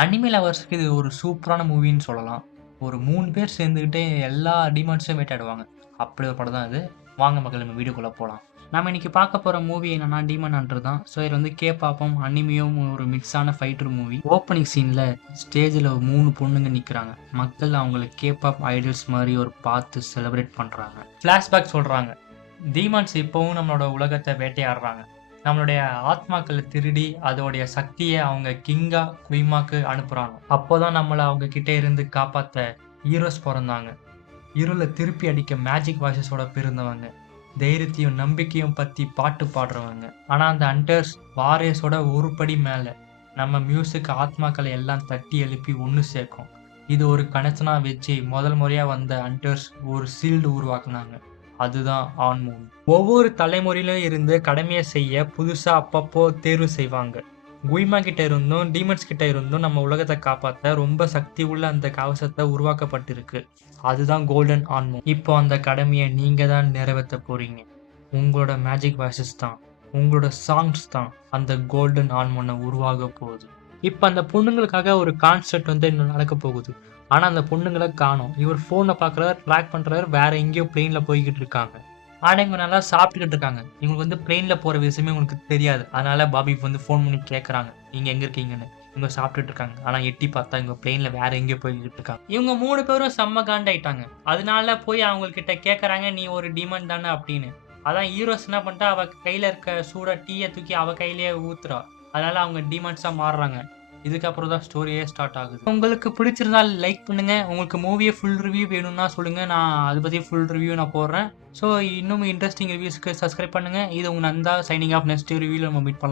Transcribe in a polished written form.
Anime லவர்ஸ்க்கு இது ஒரு சூப்பரான மூவின்னு சொல்லலாம். ஒரு 3 பேர் சேர்ந்துக்கிட்டு எல்லா டிமாண்ட்ஸையும் வேட்டையாடுவாங்க. அப்படி ஒரு படம் தான் இது. வாங்க மக்களே நம்ம வீடியோக்குள்ள போலாம். நாம இன்னைக்கு பார்க்க போற மூவி என்னன்னா டீமன் ஹண்டர் தான். ஸோ இது வந்து கேபாப்பும், அனிமியும் ஒரு மிக்ஸான ஃபைட்டர் மூவி. ஓப்பனிங் சீன்ல ஸ்டேஜ்ல 3 பொண்ணுங்க நிக்கிறாங்க. மக்கள் அவங்கள கேபாப் ஐடல்ஸ் மாரி ஒரு பார்த்து செலிப்ரேட் பண்றாங்க. ஃபிளாஷ்பேக் சொல்றாங்க. டீமான்ஸ் இப்பவும் நம்மளோட உலகத்தை வேட்டையாடுறாங்க. நம்மளுடைய ஆத்மாக்களை திருடி அதோடைய சக்தியை அவங்க கிங்கா குயிமாக்கு அனுப்புறாங்க. அப்போதான் நம்மளை அவங்க கிட்ட இருந்து காப்பாத்த ஹீரோஸ் பிறந்தாங்க. இருளை திருப்பி அடிக்க மேஜிக் வாய்ஸஸோட பிறந்தவங்க. தைரியத்தையும் நம்பிக்கையும் பத்தி பாட்டு பாடுறவங்க. ஆனா அந்த ஹண்டர்ஸ் வாரியர்ஸோட ஒரு படி மேல. நம்ம மியூசிக் ஆத்மாக்களை எல்லாம் தட்டி எழுப்பி ஒன்று சேர்க்கும். இது ஒரு கனெக்ஷனா வச்சு முதல் முறையா வந்த ஹண்டர்ஸ் ஒரு சீல்டு உருவாக்குனாங்க. அதுதான் ஆன் மூன். ஒவ்வொரு தலைமுறையிலும் இருந்து கடமையை செய்ய புதுசா அப்பப்போ தேர்வு செய்வாங்க. குயிமா கிட்ட இருந்தும் டீமன்ஸ் கிட்ட இருந்தும் நம்ம உலகத்தை காப்பாத்த ரொம்ப சக்தி உள்ள அந்த கவசத்தை உருவாக்கப்பட்டிருக்கு. அதுதான் கோல்டன் ஆன்மோ. இப்போ அந்த கடமையை நீங்க தான் நிறைவேற்ற போறீங்க. உங்களோட மேஜிக் வாய்ஸஸ் தான், உங்களோட சாங்ஸ் தான் அந்த கோல்டன் ஆன்மோனை உருவாக போகுது. இப்ப அந்த பொண்ணுங்களுக்காக ஒரு கான்சர்ட் வந்து இன்னும் நடக்க போகுது. ஆனா அந்த பொண்ணுங்கள காணோம். இவர் ஃபோனை பார்க்குறாரு, ட்ராக் பண்றாரு, வேற எங்கேயோ பிளேன்ல போய்கிட்டு இருக்காங்க. ஆனா இவங்க நல்லா சாப்பிட்டுக்கிட்டு இருக்காங்க. இவங்களுக்கு வந்து பிளேன்ல போற விஷயமே இவங்களுக்கு தெரியாது. அதனால பாபி வந்து ஃபோன் பண்ணி கேட்கறாங்க, நீங்க எங்க இருக்கீங்கன்னு. இவங்க சாப்பிட்டுட்டு இருக்காங்க. ஆனா எட்டி பார்த்தா இவங்க பிளேன்ல வேற எங்கேயோ போய்கிட்டு இருக்காங்க. இவங்க 3 பேரும் செம்ம காண்டாயிட்டாங்க. அதனால போய் அவங்க கிட்ட கேட்கறாங்க, நீ ஒரு டீமன் தானே அப்படின்னு. அதான் ஹீரோஸ் என்ன பண்ணிட்டா, அவ கையில இருக்க சூட டீயை தூக்கி அவ கையிலேயே ஊத்துறா. அதனால அவங்க டீமன்ஸா மாறுறாங்க. இதுக்கப்புறம் தான் ஸ்டோரியே ஸ்டார்ட் ஆகுது. உங்களுக்கு பிடிச்சிருந்தா லைக் பண்ணுங்க. உங்களுக்கு மூவியே ஃபுல் ரிவ்யூ வேணும்னா சொல்லுங்க. நான் அதை பத்தி ஃபுல் ரிவ்யூ நான் போடுறேன். ஸோ இன்னும் இன்ட்ரெஸ்டிங் ரிவ்யூஸ்க்கு சப்ஸ்கிரைப் பண்ணுங்க. இது உங்க நந்தா சைனிங் ஆஃப். நெக்ஸ்ட் ரிவ்யூல நம்ம மீட் பண்ணலாம்.